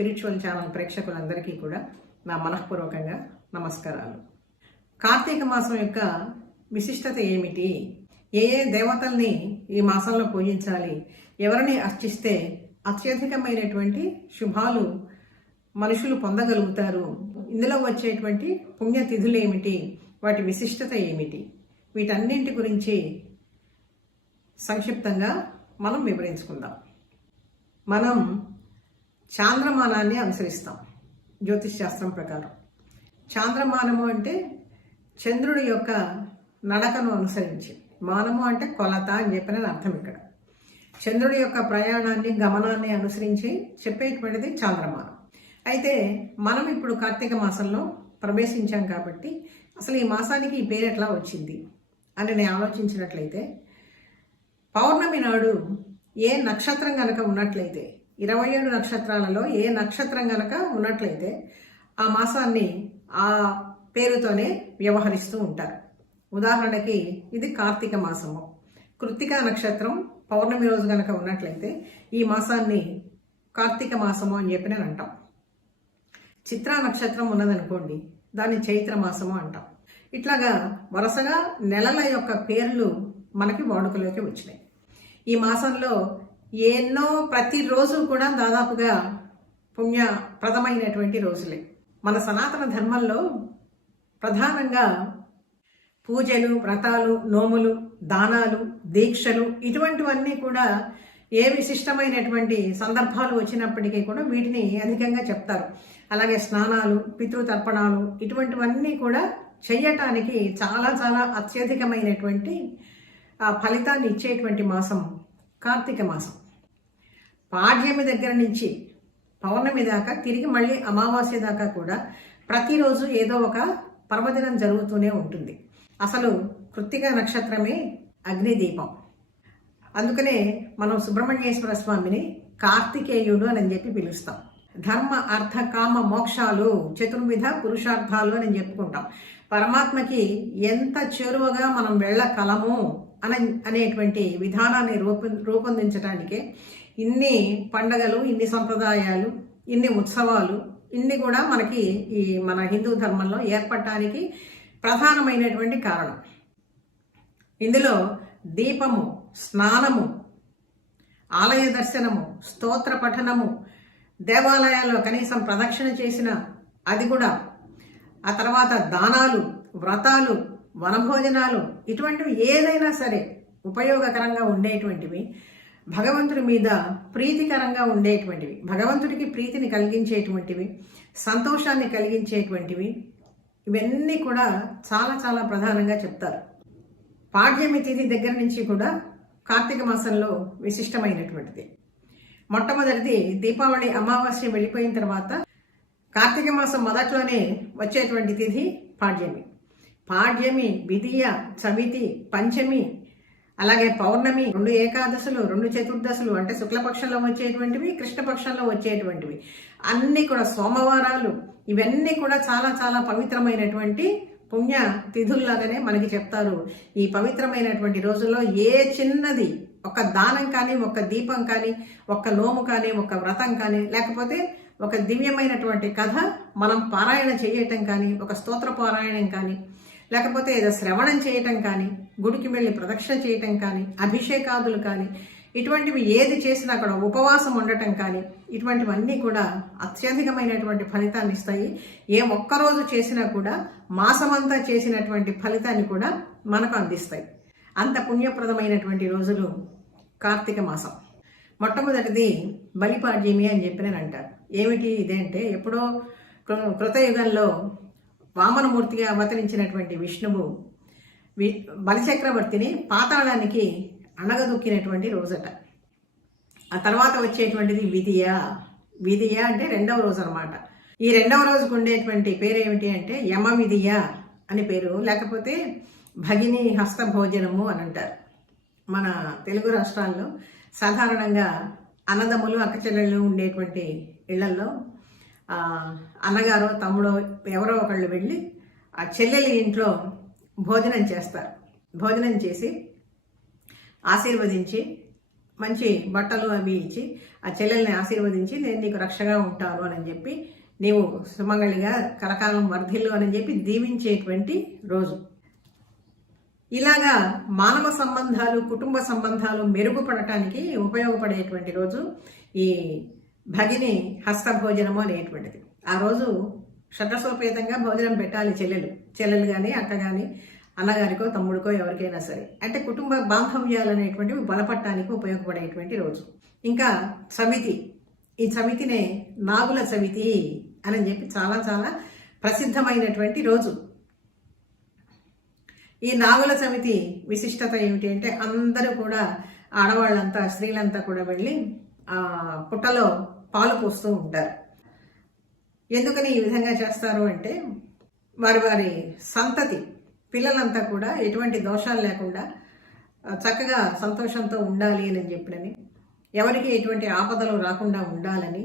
Spiritual channel ప్రేక్షకులందరికీ కూడా నా మనఃపూర్వకంగా నమస్కారాలు. కార్తీక మాసం యొక్క విశిష్టత ఏమిటి? ఏ ఏ దేవతల్ని ఈ మాసంలో పూజించాలి? ఎవరిని అర్చిస్తే అత్యధికమైనటువంటి శుభాలు మనుషులు పొందగలుగుతారు? ఇందులో వచ్చేటువంటి పుణ్యతిథులు ఏమిటి? వాటి విశిష్టత ఏమిటి? వీటన్నింటి గురించి సంక్షిప్తంగా మనం వివరించుకుందాం. మనం చాంద్రమానాన్ని అనుసరిస్తాం జ్యోతిష్ శాస్త్రం ప్రకారం. చాంద్రమానము అంటే చంద్రుడి యొక్క నడకను అనుసరించి మానము అంటే కొలత అని చెప్పిన అర్థం ఇక్కడ. చంద్రుడి యొక్క ప్రయాణాన్ని గమనాన్ని అనుసరించి చెప్పేటువంటిది చాంద్రమానం. అయితే మనం ఇప్పుడు కార్తీక మాసంలో ప్రవేశించాం కాబట్టి అసలు ఈ మాసానికి ఈ పేరు ఎట్లా వచ్చింది అని నేను ఆలోచించినట్లయితే పౌర్ణమి నాడు ఏ నక్షత్రం కనుక ఉన్నట్లయితే ఇరవై ఏడు నక్షత్రాలలో ఏ నక్షత్రం గనక ఉన్నట్లయితే ఆ మాసాన్ని ఆ పేరుతోనే వ్యవహరిస్తూ ఉంటారు. ఉదాహరణకి ఇది కార్తీక మాసము. కృత్తిక నక్షత్రం పౌర్ణమి రోజు గనక ఉన్నట్లయితే ఈ మాసాన్ని కార్తీక మాసము అని చెప్పి నేను అంటాం. చిత్ర నక్షత్రం ఉన్నదనుకోండి దాన్ని చైత్ర మాసము అంటాం. ఇట్లాగా వరుసగా నెలల యొక్క పేర్లు మనకి వాడుకలోకి వచ్చినాయి. ఈ మాసంలో ఎన్నో ప్రతిరోజు కూడా దాదాపుగా పుణ్యప్రదమైనటువంటి రోజులే. మన సనాతన ధర్మంలో ప్రధానంగా పూజలు వ్రతాలు నోములు దానాలు దీక్షలు ఇటువంటివన్నీ కూడా ఏ విశిష్టమైనటువంటి సందర్భాలు వచ్చినప్పటికీ కూడా వీటిని అధికంగా చెప్తారు. అలాగే స్నానాలు పితృతర్పణాలు ఇటువంటివన్నీ కూడా చెయ్యటానికి చాలా చాలా అత్యధికమైనటువంటి ఫలితాన్ని ఇచ్చేటువంటి మాసం కార్తీక మాసం. పాడ్యమి దగ్గర నుంచి పౌర్ణమి దాకా తిరిగి మళ్ళీ అమావాస్య దాకా కూడా ప్రతిరోజు ఏదో ఒక పర్వదినం జరుగుతూనే ఉంటుంది. అసలు కృత్తిక నక్షత్రమే అగ్నిదీపం అందుకనే మనం సుబ్రహ్మణ్యేశ్వర స్వామిని కార్తికేయుడు అని చెప్పి పిలుస్తాం. ధర్మ అర్థ కామ మోక్షాలు చతుర్విధ పురుషార్థాలు అని చెప్పుకుంటాం. పరమాత్మకి ఎంత చేరువగా మనం వెళ్ళకలము అన అనేటువంటి విధానాన్ని రూపొందించడానికే ఇన్ని పండగలు ఇన్ని సంప్రదాయాలు ఇన్ని ఉత్సవాలు ఇన్ని కూడా మనకి ఈ మన హిందూ ధర్మంలో ఏర్పడటానికి ప్రధానమైనటువంటి కారణం. ఇందులో దీపము స్నానము ఆలయ దర్శనము స్తోత్ర పఠనము దేవాలయాల్లో కనీసం ప్రదక్షిణ చేసిన అది కూడా. ఆ తర్వాత దానాలు వ్రతాలు వనభోజనాలు ఇటువంటివి ఏదైనా సరే ఉపయోగకరంగా ఉండేటువంటివి. భగవంతుడి మీద ప్రీతికరంగా ఉండేటువంటివి. భగవంతుడికి ప్రీతిని కలిగించేటువంటివి సంతోషాన్ని కలిగించేటువంటివి ఇవన్నీ కూడా చాలా చాలా ప్రధానంగా చెప్తారు. పాడ్యమి తిథి దగ్గర నుంచి కూడా కార్తీక మాసంలో విశిష్టమైనటువంటిది. మొట్టమొదటిది దీపావళి అమావాస్య వెళ్ళిపోయిన తర్వాత కార్తీక మాసం మొదట్లోనే వచ్చేటువంటి తిథి పాడ్యమి. పాడ్యమి విధియ చవితి పంచమి అలాగే పౌర్ణమి రెండు ఏకాదశులు రెండు చతుర్దశులు అంటే శుక్లపక్షంలో వచ్చేటువంటివి కృష్ణపక్షంలో వచ్చేటువంటివి. అన్నీ కూడా సోమవారాలు ఇవన్నీ కూడా చాలా చాలా పవిత్రమైనటువంటి పుణ్య తిథుల్లాగానే మనకి చెప్తారు. ఈ పవిత్రమైనటువంటి రోజుల్లో ఏ చిన్నది ఒక దానం కానీ ఒక దీపం కానీ ఒక నోము కానీ ఒక వ్రతం కానీ లేకపోతే ఒక దివ్యమైనటువంటి కథ మనం పారాయణ చేయటం కానీ ఒక స్తోత్ర పారాయణం కానీ లేకపోతే ఏదో శ్రవణం చేయటం కానీ గుడికి వెళ్ళి ప్రదక్షిణ చేయటం కానీ అభిషేకాదులు కానీ ఇటువంటివి ఏది చేసినా కూడా ఉపవాసం ఉండటం కానీ ఇటువంటివన్నీ కూడా అత్యధికమైనటువంటి ఫలితాన్ని ఇస్తాయి. ఏ ఒక్కరోజు చేసినా కూడా మాసమంతా చేసినటువంటి ఫలితాన్ని కూడా మనకు అందిస్తాయి. అంత పుణ్యప్రదమైనటువంటి రోజులు కార్తీక మాసం. మొట్టమొదటిది బలిపాడ్యమి అని చెప్పి నేను అంటారు ఏమిటి ఇదేంటే ఎప్పుడో కృతయుగంలో వామనమూర్తిగా అవతరించినటువంటి విష్ణువు వి బలిచక్రవర్తిని పాతాళానికి అణగదొక్కినటువంటి రోజట. ఆ తర్వాత వచ్చేటువంటిది విధియ. విధియ అంటే రెండవ రోజు అనమాట ఈ రెండవ రోజుకు ఉండేటువంటి పేరు ఏమిటి అంటే యమ విధియ అని పేరు. లేకపోతే భగిని హస్తభోజనము అని అంటారు. మన తెలుగు రాష్ట్రాల్లో సాధారణంగా అన్నదమ్ములు అక్కచెల్లెళ్ళు ఉండేటువంటి ఇళ్ళల్లో అన్నగారో తమ్ముడో ఎవరో ఒకళ్ళు వెళ్ళి ఆ చెల్లెలి ఇంట్లో భోజనం చేస్తారు. భోజనం చేసి ఆశీర్వదించి మంచి బట్టలు అవి ఇచ్చి ఆ చెల్లెల్ని ఆశీర్వదించి నేను నీకు రక్షగా ఉంటాను అని చెప్పి నీవు సుమంగళిగా కరకాలం వర్ధిల్లు అని చెప్పి దీవించేటువంటి రోజు. ఇలాగా మానవ సంబంధాలు కుటుంబ సంబంధాలు మెరుగుపడటానికి ఉపయోగపడేటువంటి రోజు ఈ భగిని హస్తభోజనము అనేటువంటిది. ఆ రోజు శతసోపేతంగా భోజనం పెట్టాలి చెల్లెలు. చెల్లెలు కానీ అక్క కానీ అన్నగారికో తమ్ముడికో ఎవరికైనా సరే. అంటే కుటుంబ బాంధవ్యాలు అనేటువంటివి బలపడటానికి ఉపయోగపడేటువంటి రోజు. ఇంకా సమితి. ఈ సమితినే నాగుల సమితి అని చెప్పి చాలా చాలా ప్రసిద్ధమైనటువంటి రోజు. ఈ నాగుల సమితి విశిష్టత ఏమిటి అంటే అందరూ కూడా ఆడవాళ్ళంతా స్త్రీలంతా కూడా వెళ్ళి పుట్టలో పాలు పోస్తూ ఉంటారు. ఎందుకని ఈ విధంగా చేస్తారు అంటే వారి వారి సంతతి పిల్లలంతా కూడా ఎటువంటి దోషాలు లేకుండా చక్కగా సంతోషంతో ఉండాలి అని చెప్పినని ఎవరికి ఎటువంటి ఆపదలు రాకుండా ఉండాలని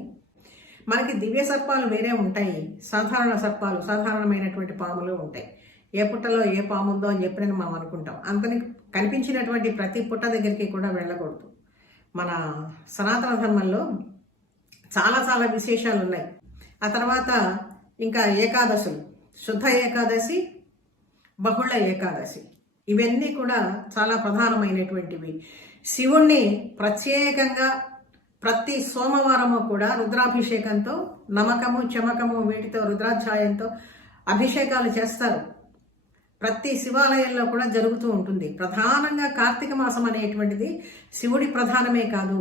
మనకి దివ్య సర్పాలు వేరే ఉంటాయి సాధారణ సర్పాలు సాధారణమైనటువంటి పాములు ఉంటాయి. ఏ పుట్టలో ఏ పాము ఉందో అని చెప్పినని మనం అనుకుంటాం. అంతని కనిపించినటువంటి ప్రతి పుట్ట దగ్గరికి కూడా వెళ్ళకూడదు. మన సనాతన ధర్మంలో చాలా చాలా విశేషాలు ఉన్నాయి. ఆ తర్వాత ఇంకా ఏకాదశులు శుద్ధ ఏకాదశి బహుళ ఏకాదశి. ఇవన్నీ కూడా చాలా ప్రధానమైనటువంటివి. శివుణ్ణి ప్రత్యేకంగా ప్రతి సోమవారము కూడా రుద్రాభిషేకంతో నమకము చమకము వీటితో రుద్రాధ్యాయంతో అభిషేకాలు చేస్తారు. ప్రతి శివాలయంలో కూడా జరుగుతూ ఉంటుంది. ప్రధానంగా కార్తీక మాసం అనేటువంటిది శివుడి ప్రధానమే కాదు.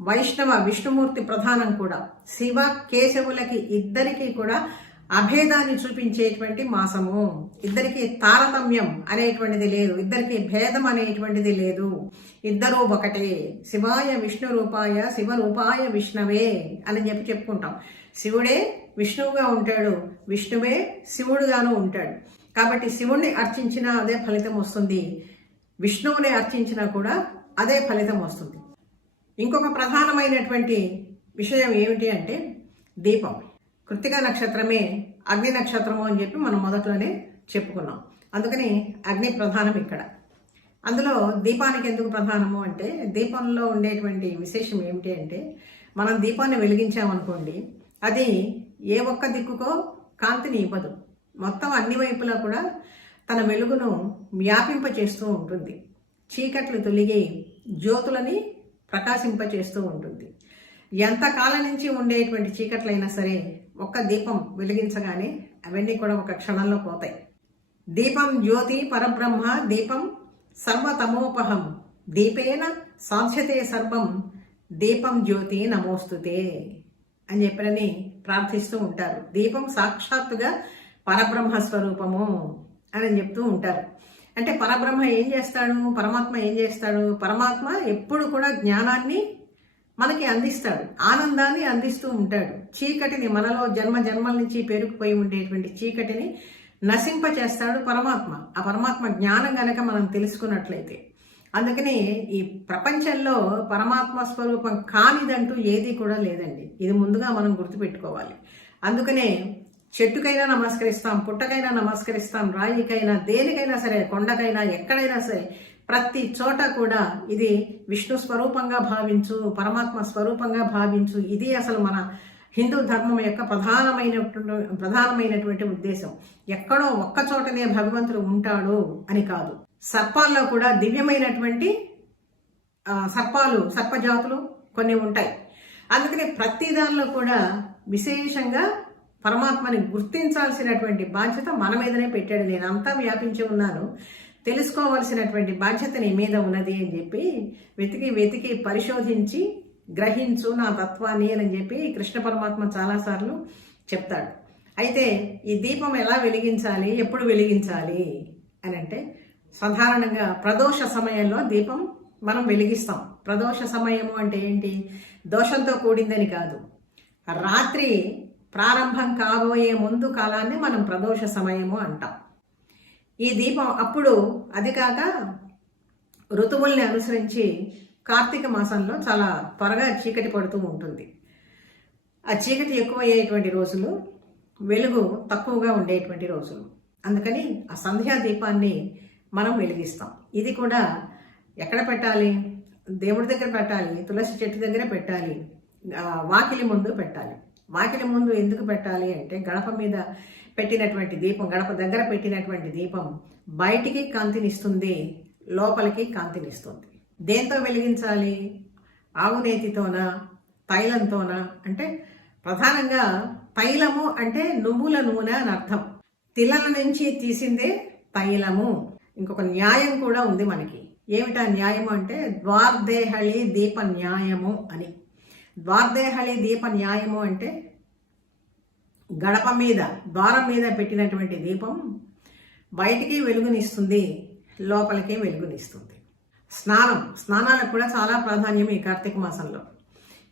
వైష్ణవ విష్ణుమూర్తి ప్రధానం కూడా. శివ కేశవులకి ఇద్దరికీ కూడా అభేదాన్ని చూపించేటువంటి మాసము. ఇద్దరికి తారతమ్యం అనేటువంటిది లేదు. ఇద్దరికి భేదం అనేటువంటిది లేదు. ఇద్దరూ ఒకటే. శివాయ విష్ణు రూపాయ శివ రూపాయ విష్ణవే అని చెప్పి చెప్పుకుంటాం. శివుడే విష్ణువుగా ఉంటాడు. విష్ణువే శివుడుగాను ఉంటాడు. కాబట్టి శివుణ్ణి అర్చించినా అదే ఫలితం వస్తుంది. విష్ణువుని అర్చించినా కూడా అదే ఫలితం వస్తుంది. ఇంకొక ప్రధానమైనటువంటి విషయం ఏమిటి అంటే దీపం. కృతిక నక్షత్రమే అగ్ని నక్షత్రము అని చెప్పి మనం మొదట్లోనే చెప్పుకున్నాం. అందుకని అగ్ని ప్రధానం ఇక్కడ. అందులో దీపానికి ఎందుకు ప్రధానము అంటే దీపంలో ఉండేటువంటి విశేషం ఏమిటి అంటే మనం దీపాన్ని వెలిగించామనుకోండి అది ఏ ఒక్క దిక్కుకో కాంతిని ఇవ్వదు. మొత్తం అన్ని వైపులా కూడా తన వెలుగును వ్యాపింప చేస్తూ ఉంటుంది. చీకట్లు తొలిగి జ్యోతులని ప్రకాశింపచేస్తూ ఉంటుంది. ఎంతకాలం నుంచి ఉండేటువంటి చీకట్లైనా సరే ఒక్క దీపం వెలిగించగానే అవన్నీ కూడా ఒక క్షణంలో పోతాయి. దీపం జ్యోతి పరబ్రహ్మ దీపం సర్వతమోపహం. దీపేన సాధ్యతే సర్వం. దీపం జ్యోతి నమోస్తుతే అని చెప్పినని ప్రార్థిస్తూ ఉంటారు. దీపం సాక్షాత్తుగా పరబ్రహ్మ స్వరూపము అని చెప్తూ ఉంటారు. అంటే పరబ్రహ్మ ఏం చేస్తాడు? పరమాత్మ ఏం చేస్తాడు? పరమాత్మ ఎప్పుడు కూడా జ్ఞానాన్ని మనకి అందిస్తాడు. ఆనందాన్ని అందిస్తూ ఉంటాడు. చీకటిని మనలో జన్మ జన్మల నుంచి పేరుకుపోయి ఉండేటువంటి చీకటిని నశింప చేస్తాడు పరమాత్మ. ఆ పరమాత్మ జ్ఞానం గనక మనం తెలుసుకున్నట్లయితే. అందుకని ఈ ప్రపంచంలో పరమాత్మ స్వరూపం కానిదంటూ ఏది కూడా లేదండి. ఇది ముందుగా మనం గుర్తుపెట్టుకోవాలి. అందుకనే చెట్టుకైనా నమస్కరిస్తాం పుట్టకైనా నమస్కరిస్తాం రాయికైనా దేనికైనా సరే కొండకైనా ఎక్కడైనా సరే ప్రతి చోట కూడా ఇది విష్ణు స్వరూపంగా భావించు పరమాత్మ స్వరూపంగా భావించు ఇది అసలు మన హిందూ ధర్మం యొక్క ప్రధానమైనటువంటి ప్రధానమైనటువంటి ఉద్దేశం. ఎక్కడో ఒక్క చోటనే భగవంతుడు ఉంటాడు అని కాదు. సర్పాల్లో కూడా దివ్యమైనటువంటి సర్పాలు సర్పజాతులు కొన్ని ఉంటాయి. అందుకని ప్రతి దానిలో కూడా విశేషంగా పరమాత్మని గుర్తించాల్సినటువంటి బాధ్యత మన మీదనే పెట్టాడు. నేను అంతా వ్యాపించి ఉన్నాను. తెలుసుకోవాల్సినటువంటి బాధ్యత నీ మీద ఉన్నది అని చెప్పి వెతికి వెతికి పరిశోధించి గ్రహించు నా తత్వాన్ని అని చెప్పి కృష్ణ పరమాత్మ చాలాసార్లు చెప్తాడు. అయితే ఈ దీపం ఎలా వెలిగించాలి? ఎప్పుడు వెలిగించాలి? అని అంటే సాధారణంగా ప్రదోష సమయంలో దీపం మనం వెలిగిస్తాం. ప్రదోష సమయము అంటే ఏంటి? దోషంతో కూడిందని కాదు. రాత్రి ప్రారంభం కాబోయే ముందు కాలాన్ని మనం ప్రదోష సమయము అంటాం. ఈ దీపం అప్పుడు అది కాక ఋతువుల్ని అనుసరించి కార్తీక మాసంలో చాలా త్వరగా చీకటి పడుతూ ఉంటుంది. ఆ చీకటి ఎక్కువయ్యేటువంటి రోజులు వెలుగు తక్కువగా ఉండేటువంటి రోజులు. అందుకని ఆ సంధ్యా దీపాన్ని మనం వెలిగిస్తాం. ఇది కూడా ఎక్కడ పెట్టాలి? దేవుడి దగ్గర పెట్టాలి? తులసి చెట్టు దగ్గర పెట్టాలి? వాకిలి ముందు పెట్టాలి. వాకిలి ముందు ఎందుకు పెట్టాలి అంటే గడప మీద పెట్టినటువంటి దీపం గడప దగ్గర పెట్టినటువంటి దీపం బయటికి కాంతినిస్తుంది లోపలికి కాంతినిస్తుంది. దేంతో వెలిగించాలి? ఆవు తైలంతోనా తైలంతోన? అంటే ప్రధానంగా తైలము అంటే నువ్వుల నూనె అని అర్థం. తిలల నుంచి తీసిందే తైలము. ఇంకొక న్యాయం కూడా ఉంది మనకి. ఏమిటా న్యాయము అంటే ద్వార్దేహళి దీప న్యాయము అని. ద్వార్దేహళి దీప న్యాయము అంటే గడప మీద ద్వారం మీద పెట్టినటువంటి దీపం బయటికి వెలుగునిస్తుంది లోపలికి వెలుగునిస్తుంది. స్నానం స్నానాలకు కూడా చాలా ప్రాధాన్యం ఈ కార్తీక మాసంలో.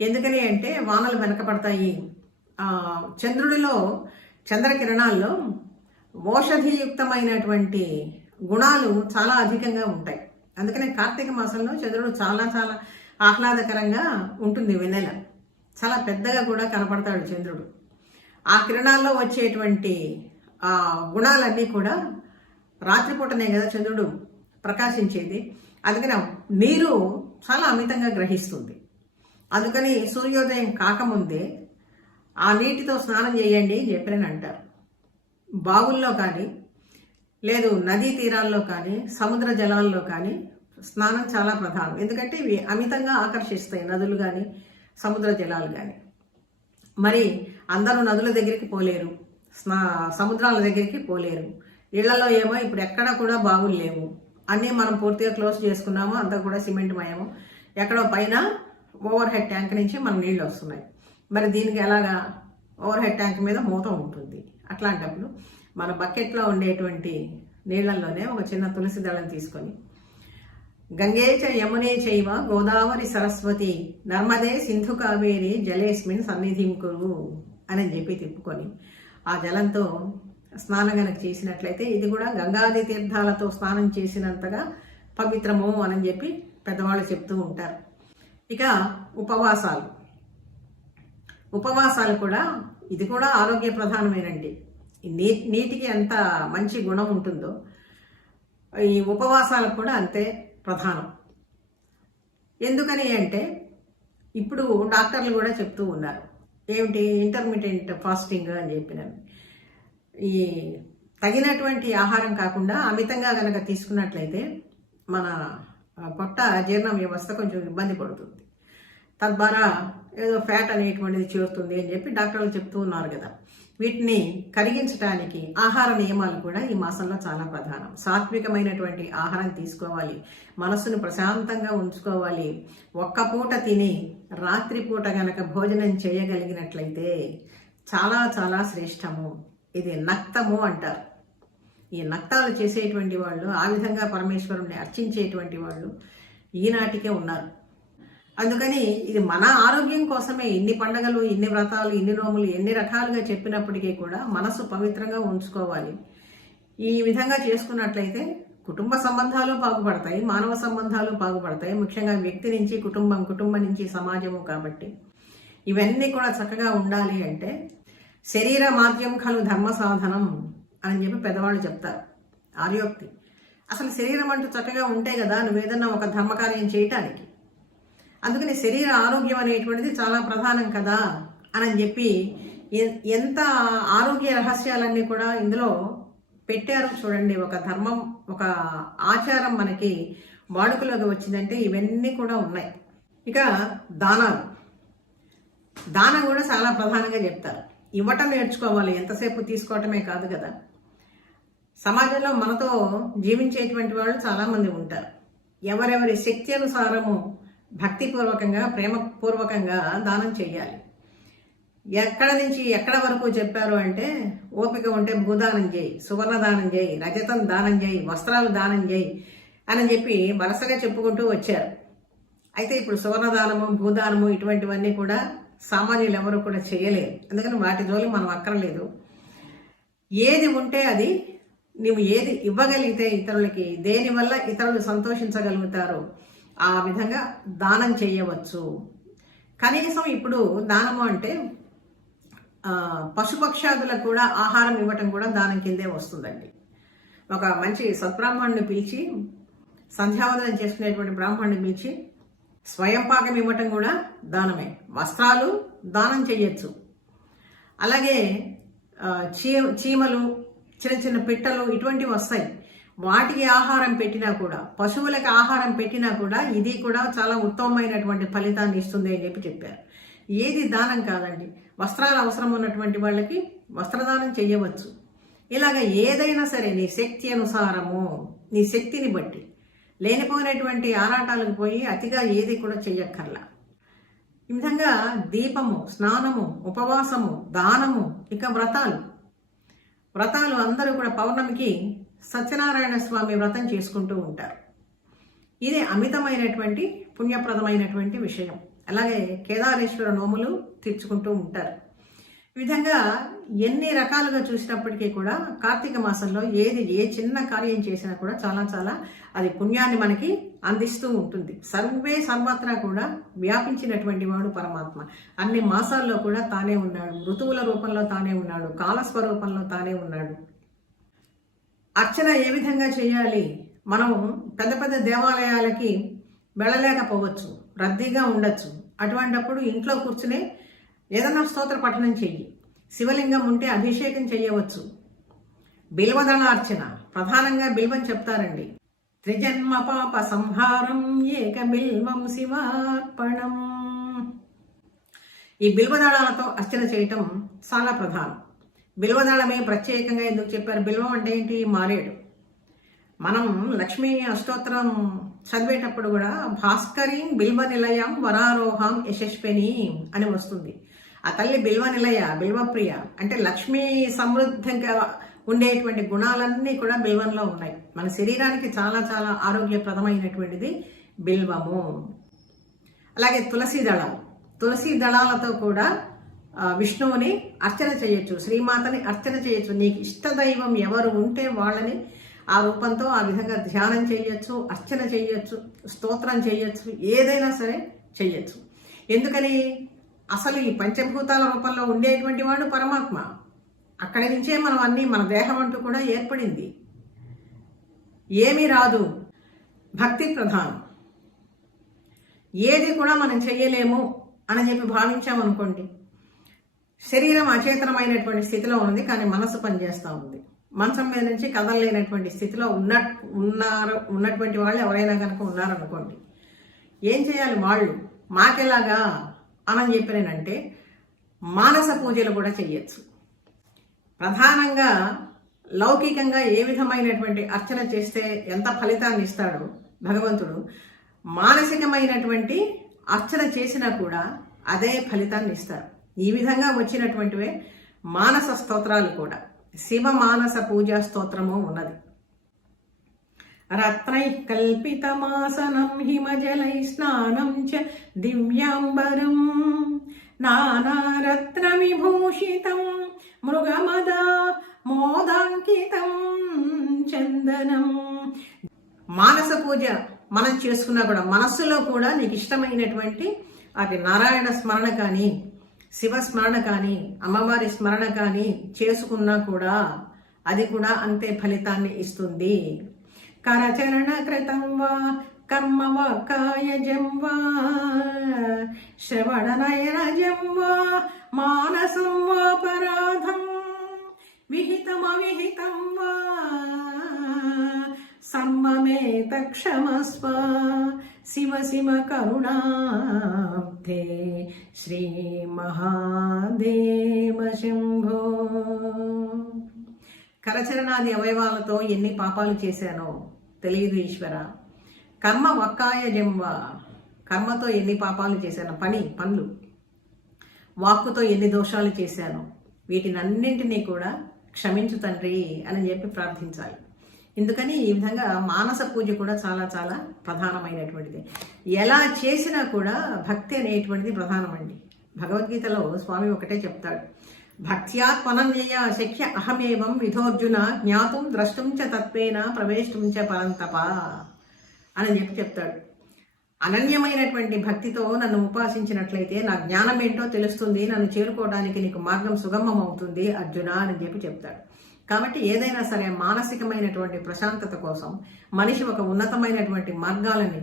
ఎందుకని అంటే వానలు వెనకపడతాయి చంద్రుడిలో చంద్రకిరణాల్లో ఓషధియుక్తమైనటువంటి గుణాలు చాలా అధికంగా ఉంటాయి. అందుకనే కార్తీక మాసంలో చంద్రుడు చాలా చాలా ఆహ్లాదకరంగా ఉంటుంది వెన్నెల. చాలా పెద్దగా కూడా కనపడతాడు చంద్రుడు. ఆ కిరణాల్లో వచ్చేటువంటి ఆ గుణాలన్నీ కూడా రాత్రిపూటనే కదా చంద్రుడు ప్రకాశించేది. అందుకని నీరు చాలా అమితంగా గ్రహిస్తుంది. అందుకని సూర్యోదయం కాకముందే ఆ నీటితో స్నానం చేయండి అని చెప్పని అంటారు. బావుల్లో కానీ లేదు నదీ తీరాల్లో కానీ సముద్ర జలాల్లో కానీ స్నానం చాలా ప్రధానం. ఎందుకంటే ఇవి అమితంగా ఆకర్షిస్తాయి నదులు కానీ సముద్ర జలాలు కానీ మరి అందరూ నదుల దగ్గరికి పోలేరు. స్నా సముద్రాల దగ్గరికి పోలేరు. ఇళ్ళలో ఏమో ఇప్పుడు ఎక్కడ కూడా బావులు లేవు. అన్నీ మనం పూర్తిగా క్లోజ్ చేసుకున్నాము అంతా కూడా సిమెంట్ మయము. ఎక్కడో పైన ఓవర్ హెడ్ ట్యాంక్ నుంచి మన నీళ్ళు వస్తున్నాయి. మరి దీనికి ఎలాగా ఓవర్ హెడ్ ట్యాంక్ మీద మూత ఉంటుంది. అట్లాంటప్పుడు మన బకెట్లో ఉండేటువంటి నీళ్ళల్లోనే ఒక చిన్న తులసి దళం తీసుకొని గంగే చ యమునే చైవ గోదావరి సరస్వతి నర్మదే సింధు కావేరి జలేస్మిన్ సన్నిధిం కురు అని చెప్పి తిప్పుకొని ఆ జలంతో స్నానం కనుక చేసినట్లయితే ఇది కూడా గంగాది తీర్థాలతో స్నానం చేసినంతగా పవిత్రము అని చెప్పి పెద్దవాళ్ళు చెప్తూ ఉంటారు. ఇక ఉపవాసాలు. ఉపవాసాలు కూడా ఇది కూడా ఆరోగ్య ప్రధానమేనండి నీ నీటికి ఎంత మంచి గుణం ఉంటుందో ఈ ఉపవాసాలకు కూడా అంతే. ప్రధానం. ఎందుకని అంటే ఇప్పుడు డాక్టర్లు కూడా చెప్తూ ఉన్నారు. ఏమిటి? ఇంటర్మీడియట్ ఫాస్టింగ్ అని చెప్పినవి ఈ తగినటువంటి ఆహారం కాకుండా అమితంగా కనుక తీసుకున్నట్లయితే మన పొట్ట జీర్ణ వ్యవస్థ కొంచెం ఇబ్బంది పడుతుంది. తద్వారా ఏదో ఫ్యాట్ అనేటువంటిది చేరుతుంది అని చెప్పి డాక్టర్లు చెప్తూ ఉన్నారు కదా. వీటిని కరిగించడానికి ఆహార నియమాలు కూడా ఈ మాసంలో చాలా ప్రధానం. సాత్వికమైనటువంటి ఆహారం తీసుకోవాలి. మనసును ప్రశాంతంగా ఉంచుకోవాలి. ఒక్క పూట తిని రాత్రిపూట గనక భోజనం చేయగలిగినట్లయితే చాలా చాలా శ్రేష్టము. ఇది నక్తము అంటారు. ఈ నక్తాలు చేసేటువంటి వాళ్ళు ఆ విధంగా పరమేశ్వరుణ్ణి అర్చించేటువంటి వాళ్ళు ఈనాటికే ఉన్నారు. అందుకని ఇది మన ఆరోగ్యం కోసమే ఇన్ని పండగలు ఇన్ని వ్రతాలు ఇన్ని నోములు ఎన్ని రకాలుగా చెప్పినప్పటికీ కూడా మనసు పవిత్రంగా ఉంచుకోవాలి. ఈ విధంగా చేసుకున్నట్లయితే కుటుంబ సంబంధాలు బాగుపడతాయి మానవ సంబంధాలు బాగుపడతాయి ముఖ్యంగా వ్యక్తి నుంచి కుటుంబం కుటుంబం నుంచి సమాజము కాబట్టి. ఇవన్నీ కూడా చక్కగా ఉండాలి అంటే శరీర మాధ్యం ఖలు ధర్మ సాధనం అని చెప్పి పెద్దవాళ్ళు చెప్తారు. ఆర్యోక్తి. అసలు శరీరం అంటూ చక్కగా ఉంటే కదా నువ్వేదన్నా ఒక ధర్మకార్యం చేయటానికి. అందుకని శరీర ఆరోగ్యం అనేటువంటిది చాలా ప్రధానం కదా అని చెప్పి ఎంత ఆరోగ్య రహస్యాలన్నీ కూడా ఇందులో పెట్టారు చూడండి. ఒక ధర్మం ఒక ఆచారం మనకి వాడుకలోకి వచ్చిందంటే ఇవన్నీ కూడా ఉన్నాయి. ఇక దానాలు. దానం కూడా చాలా ప్రధానంగా చెప్తారు. ఇవ్వటం నేర్చుకోవాలి. ఎంతసేపు తీసుకోవటమే కాదు కదా. సమాజంలో మనతో జీవించేటువంటి వాళ్ళు చాలామంది ఉంటారు. ఎవరెవరి శక్తి అనుసారము భక్తిపూర్వకంగా ప్రేమపూర్వకంగా దానం చేయాలి ఎక్కడ నుంచి ఎక్కడ వరకు చెప్పారు అంటే ఓపిక ఉంటే భూదానం చేయి సువర్ణ దానం చేయి రజతం దానం చేయి వస్త్రాలు దానం చేయి అని చెప్పి వరుసగా చెప్పుకుంటూ వచ్చారు. అయితే ఇప్పుడు సువర్ణ దానము భూదానము ఇటువంటివన్నీ కూడా సామాన్యులు ఎవరు కూడా చేయలేరు. అందుకని వాటి జోలి మనం అక్కర్లేదు. ఏది ఉంటే అది నువ్వు ఏది ఇవ్వగలిగితే ఇతరులకి దేనివల్ల ఇతరులు సంతోషించగలుగుతారు? ఆ విధంగా దానం చేయవచ్చు. కనీసం ఇప్పుడు దానము అంటే పశుపక్షాదులకు కూడా ఆహారం ఇవ్వటం కూడా దానం కిందే వస్తుందండి. ఒక మంచి సద్బ్రాహ్మణుని పిలిచి సంధ్యావందనం చేసుకునేటువంటి బ్రాహ్మణుని పిలిచి స్వయం పాకం ఇవ్వటం కూడా దానమే. వస్త్రాలు దానం చేయొచ్చు. అలాగే చీ చీమలు చిన్న చిన్న పిట్టలు ఇటువంటివి వస్తాయి. వాటికి ఆహారం పెట్టినా కూడా పశువులకి ఆహారం పెట్టినా కూడా ఇది కూడా చాలా ఉత్తమమైనటువంటి ఫలితాన్ని ఇస్తుంది అని చెప్పి చెప్పారు. ఏది దానం కాదండి. వస్త్రాలు అవసరం ఉన్నటువంటి వాళ్ళకి వస్త్రదానం చేయవచ్చు. ఇలాగ ఏదైనా సరే నీ శక్తి అనుసారము నీ శక్తిని బట్టి లేనిపోయినటువంటి ఆరాటాలకు పోయి అతిగా ఏది కూడా చెయ్యక్కర్లా. ఈ విధంగా దీపము స్నానము ఉపవాసము దానము ఇక వ్రతాలు. వ్రతాలు అందరూ కూడా పౌర్ణమికి సత్యనారాయణ స్వామి వ్రతం చేసుకుంటూ ఉంటారు. ఇది అమితమైనటువంటి పుణ్యప్రదమైనటువంటి విషయం. అలాగే కేదారేశ్వర నోములు తీర్చుకుంటూ ఉంటారు. ఈ విధంగా ఎన్ని రకాలుగా చూసినప్పటికీ కూడా కార్తీక మాసంలో ఏది ఏ చిన్న కార్యం చేసినా కూడా చాలా చాలా అది పుణ్యాన్ని మనకి అందిస్తూ ఉంటుంది. సర్వే సర్వత్రా కూడా వ్యాపించినటువంటి వాడు పరమాత్మ. అన్ని మాసాల్లో కూడా తానే ఉన్నాడు. ఋతువుల రూపంలో తానే ఉన్నాడు. కాల స్వరూపంలో తానే ఉన్నాడు. అర్చన ఏ విధంగా చేయాలి? మనం పెద్ద పెద్ద దేవాలయాలకి వెళ్ళలేకపోవచ్చు రద్దీగా ఉండొచ్చు. అటువంటప్పుడు ఇంట్లో కూర్చునే ఏదన్నా స్తోత్ర పఠనం చెయ్యి. శివలింగం ఉంటే అభిషేకం చేయవచ్చు బిల్వదళ అర్చన ప్రధానంగా బిల్వం చెప్తారండి. త్రిజన్మ పాప సంహారం ఏక బిల్వం శివార్పణం. ఈ బిల్వదళాలతో అర్చన చేయటం చాలా ప్రధానం. బిల్వదళమే ప్రత్యేకంగా ఎందుకు చెప్పారు? బిల్వం అంటే ఏంటి? మారేడు. మనం లక్ష్మీ అష్టోత్తరం చదివేటప్పుడు కూడా భాస్కరి బిల్వ నిలయం వరారోహం యశస్విని అని వస్తుంది. ఆ తల్లి బిల్వ నిలయ బిల్వప్రియ అంటే లక్ష్మీ సమృద్ధంగా ఉండేటువంటి గుణాలన్నీ కూడా బిల్వంలో ఉన్నాయి. మన శరీరానికి చాలా చాలా ఆరోగ్యప్రదమైనటువంటిది బిల్వము. అలాగే తులసి దళాలు. తులసి దళాలతో కూడా విష్ణువుని అర్చన చేయొచ్చు శ్రీమాతని అర్చన చేయొచ్చు. నీకు ఇష్టదైవం ఎవరు ఉంటే వాళ్ళని ఆ రూపంతో ఆ విధంగా ధ్యానం చేయొచ్చు అర్చన చేయొచ్చు స్తోత్రం చేయొచ్చు ఏదైనా సరే చేయొచ్చు. ఎందుకని? అసలు ఈ పంచభూతాల రూపంలో ఉండేటువంటి వాడు పరమాత్మ. అక్కడి నుంచే మనం అన్నీ మన దేహం అంటూ కూడా ఏర్పడింది. ఏమీ రాదు. భక్తి ప్రధానం. ఏది కూడా మనం చేయలేము అని చెప్పి భావించామనుకోండి శరీరం అచేతనమైనటువంటి స్థితిలో ఉంది కానీ మనసు పనిచేస్తూ ఉంది. మంచం మీద నుంచి కదలలేనటువంటి స్థితిలో ఉన్న ఉన్నారు ఉన్నటువంటి వాళ్ళు ఎవరైనా కనుక ఉన్నారనుకోండి ఏం చేయాలి వాళ్ళు? మాకెలాగా? అని చెప్పినంటే మానస పూజలు కూడా చేయొచ్చు ప్రధానంగా లౌకికంగా ఏ విధమైనటువంటి అర్చన చేస్తే ఎంత ఫలితాన్ని ఇస్తాడో భగవంతుడు మానసికమైనటువంటి అర్చన చేసినా కూడా అదే ఫలితాన్ని ఇస్తారు. ఈ విధంగా వచ్చినటువంటివే మానస స్తోత్రాలు కూడా. శివ మానస పూజా స్తోత్రము ఉన్నది. రత్నై కల్పితమాసనం హిమజలై స్నానం చ దివ్యాంబరం. నానారత్న విభూషితం మృగమద మోదాంకితం చందనం. మానస పూజ మనం చేసుకున్నా కూడా మనస్సులో కూడా నీకు ఇష్టమైనటువంటి అది నారాయణ స్మరణ కానీ శివ స్మరణ కానీ అమ్మవారి స్మరణ కానీ చేసుకున్నా కూడా అది కూడా అంతే ఫలితాన్ని ఇస్తుంది. కరచరణ కృతం వా కర్మ వా కాయజం వా శ్రవణనయనజం వా మానసం వా పరాధం విహితమవిహితం వా. సమ్మమేత క్షమస్వ శివ శివ కరుణాబ్ధే శ్రీ మహాదేవ శంభో కరచరణాది అవయవాలతో ఎన్ని పాపాలు చేశానో తెలియదు ఈశ్వర. కర్మ వక్కాయ జంవ. కర్మతో ఎన్ని పాపాలు చేశాను పని పనులు. వాక్కుతో ఎన్ని దోషాలు చేశాను వీటినన్నింటినీ కూడా క్షమించు తండ్రి అని చెప్పి ప్రార్థించాలి. ఎందుకని ఈ విధంగా మానస పూజ కూడా చాలా చాలా ప్రధానమైనటువంటిది. ఎలా చేసినా కూడా భక్తి అనేటువంటిది ప్రధానమండి. భగవద్గీతలో స్వామి ఒకటే చెప్తాడు. భక్త్యా త్వనన్యయ శక్య అహమేవం విధోర్జున జ్ఞాతుం ద్రష్టం చ తత్వేన ప్రవేశం చ పరంతప అని చెప్పి చెప్తాడు. అనన్యమైనటువంటి భక్తితో నన్ను ఉపాసించినట్లయితే నా జ్ఞానం ఏంటో తెలుస్తుంది నన్ను చేరుకోవడానికి నీకు మార్గం సుగమం అవుతుంది అర్జున అని చెప్పి చెప్తాడు. కాబట్టి ఏదైనా సరే మానసికమైనటువంటి ప్రశాంతత కోసం మనిషి ఒక ఉన్నతమైనటువంటి మార్గాలని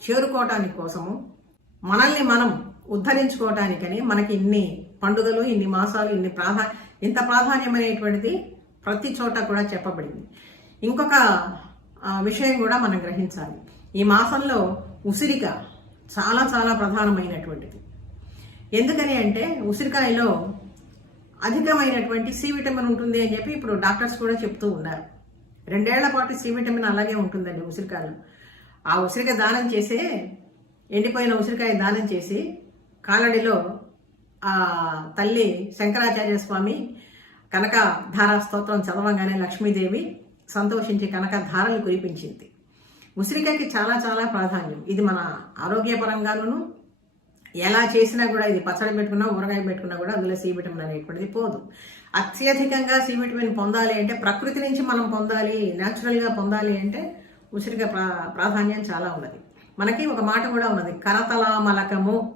చేరుకోవటానికి కోసము మనల్ని మనం ఉద్ధరించుకోవటానికని మనకి ఇన్ని పండుగలు ఇన్ని మాసాలు ఇన్ని ప్రాధా ఇంత ప్రాధాన్యమైనటువంటిది ప్రతి చోట కూడా చెప్పబడింది. ఇంకొక విషయం కూడా మనం గ్రహించాలి. ఈ మాసంలో ఉసిరిక చాలా చాలా ప్రధానమైనటువంటిది. ఎందుకని అంటే ఉసిరికాయలో అధికమైనటువంటి సి విటమిన్ ఉంటుంది అని చెప్పి ఇప్పుడు డాక్టర్స్ కూడా చెప్తూ ఉన్నారు. రెండేళ్ళ పాటు సి విటమిన్ అలాగే ఉంటుందండి ఉసిరికాయలు. ఆ ఉసిరికాయ దానం చేసే ఎండిపోయిన ఉసిరికాయ దానం చేసి కాలడిలో ఆ తల్లి శంకరాచార్య స్వామి కనక ధారా స్తోత్రం చదవగానే లక్ష్మీదేవి సంతోషించి కనక ధారలు కురిపించింది. ఉసిరికాయకి చాలా చాలా ప్రాధాన్యం. ఇది మన ఆరోగ్యపరంగాను ఎలా చేసినా కూడా ఇది పచ్చడి పెట్టుకున్నా ఊరగాయ పెట్టుకున్నా కూడా అందులో సి విటమిన్ అనేటువంటిది పోదు. అత్యధికంగా సి విటమిన్ పొందాలి అంటే ప్రకృతి నుంచి మనం పొందాలి న్యాచురల్గా పొందాలి అంటే ఉసిరిక ప్రా ప్రాధాన్యం చాలా ఉన్నది. మనకి ఒక మాట కూడా ఉన్నది కరతలామలకము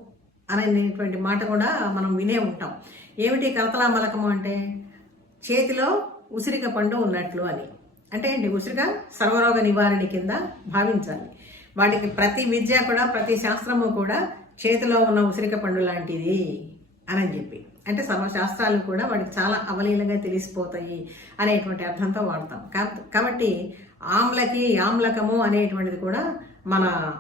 అనేటువంటి మాట కూడా మనం వినే ఉంటాం. ఏమిటి కరతలామలకము అంటే? చేతిలో ఉసిరిక పండు ఉన్నట్లు అని. అంటే ఏంటి? ఉసిరిక సర్వరోగ నివారణ కింద భావించాలి. వాటికి ప్రతి విద్య కూడా ప్రతి శాస్త్రము కూడా చేతిలో ఉన్న ఉసిరిక పండు లాంటిది అని చెప్పి. అంటే సర్వశాస్త్రాలు కూడా వాటికి చాలా అవలీలంగా తెలిసిపోతాయి అనేటువంటి అర్థంతో వాడతాం. కాబట్టి ఆమ్లకి ఆమ్లకము అనేటువంటిది కూడా మన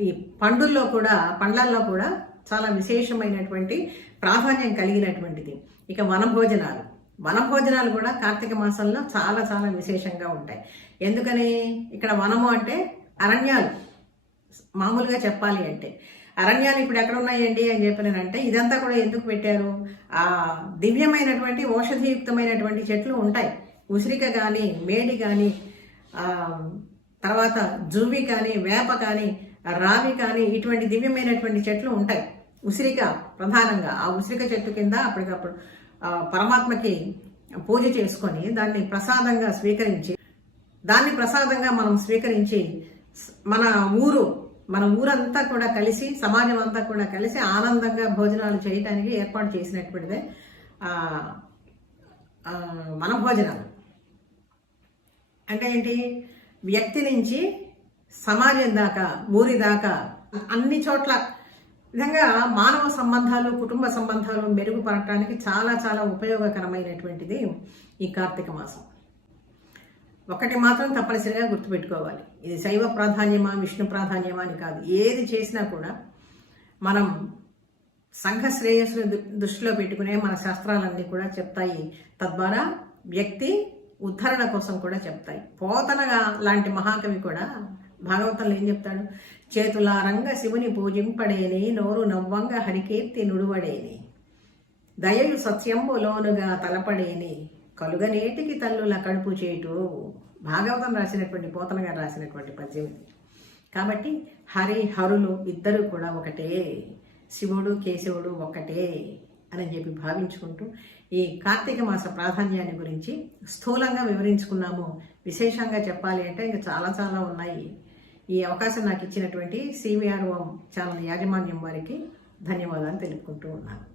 ఈ పండుల్లో కూడా పండ్లల్లో కూడా చాలా విశేషమైనటువంటి ప్రాధాన్యం కలిగినటువంటిది. ఇక వనభోజనాలు. వనభోజనాలు కూడా కార్తీక మాసంలో చాలా చాలా విశేషంగా ఉంటాయి. ఎందుకని? ఇక్కడ వనము అంటే అరణ్యాలు. మామూలుగా చెప్పాలి అంటే అరణ్యాలు ఇప్పుడు ఎక్కడ ఉన్నాయండి అని చెప్పినంటే ఇదంతా కూడా ఎందుకు పెట్టారు? ఆ దివ్యమైనటువంటి ఔషధియుక్తమైనటువంటి చెట్లు ఉంటాయి. ఉసిరిక కానీ మేడి కానీ తర్వాత జూవి కానీ వేప కానీ రావి కానీ ఇటువంటి దివ్యమైనటువంటి చెట్లు ఉంటాయి. ఉసిరిక ప్రధానంగా ఆ ఉసిరిక చెట్టు కింద అప్పటికప్పుడు పరమాత్మకి పూజ చేసుకొని దాన్ని ప్రసాదంగా స్వీకరించి దాన్ని ప్రసాదంగా మనం స్వీకరించి మన ఊరు మన ఊరంతా కూడా కలిసి సమాజం అంతా కూడా కలిసి ఆనందంగా భోజనాలు చేయటానికి ఏర్పాటు చేసినటువంటిదే మన భోజనాలు. అంటే ఏంటి? వ్యక్తి నుంచి సమాజం దాకా ఊరి దాకా అన్ని చోట్ల విధంగా మానవ సంబంధాలు కుటుంబ సంబంధాలు మెరుగుపడటానికి చాలా చాలా ఉపయోగకరమైనటువంటిది ఈ కార్తీక మాసం. ఒకటి మాత్రం తప్పనిసరిగా గుర్తుపెట్టుకోవాలి. ఇది శైవ ప్రాధాన్యమా విష్ణు ప్రాధాన్యమా అని కాదు. ఏది చేసినా కూడా మనం సంఘ శ్రేయస్సును దృష్టిలో పెట్టుకునే మన శాస్త్రాలన్నీ కూడా చెప్తాయి. తద్వారా వ్యక్తి ఉద్ధరణ కోసం కూడా చెప్తాయి. పోతనగా లాంటి మహాకవి కూడా భాగవతంలో ఏం చెప్తాడు? చేతులారంగ శివుని పూజింపడేని నోరు నవ్వంగ హరికీర్తి నుడువడేని. దయయు సత్యంబులోనుగా తలపడేని. కలుగనేటికి తల్లుల కడుపు చేటు భాగవతం రాసినటువంటి పోతన గారు రాసినటువంటి పద్యం ఇది. కాబట్టి హరి హరులు ఇద్దరు కూడా ఒకటే శివుడు కేశవుడు ఒక్కటే అని చెప్పి భావించుకుంటూ ఈ కార్తీక మాస ప్రాధాన్యాన్ని గురించి స్థూలంగా వివరించుకున్నాము. విశేషంగా చెప్పాలి అంటే ఇంకా చాలా చాలా ఉన్నాయి. ఈ అవకాశం నాకు ఇచ్చినటువంటి సివిఆర్ ఛానల్ యాజమాన్యం వారికి ధన్యవాదాలు తెలుపుకుంటూ ఉన్నాను.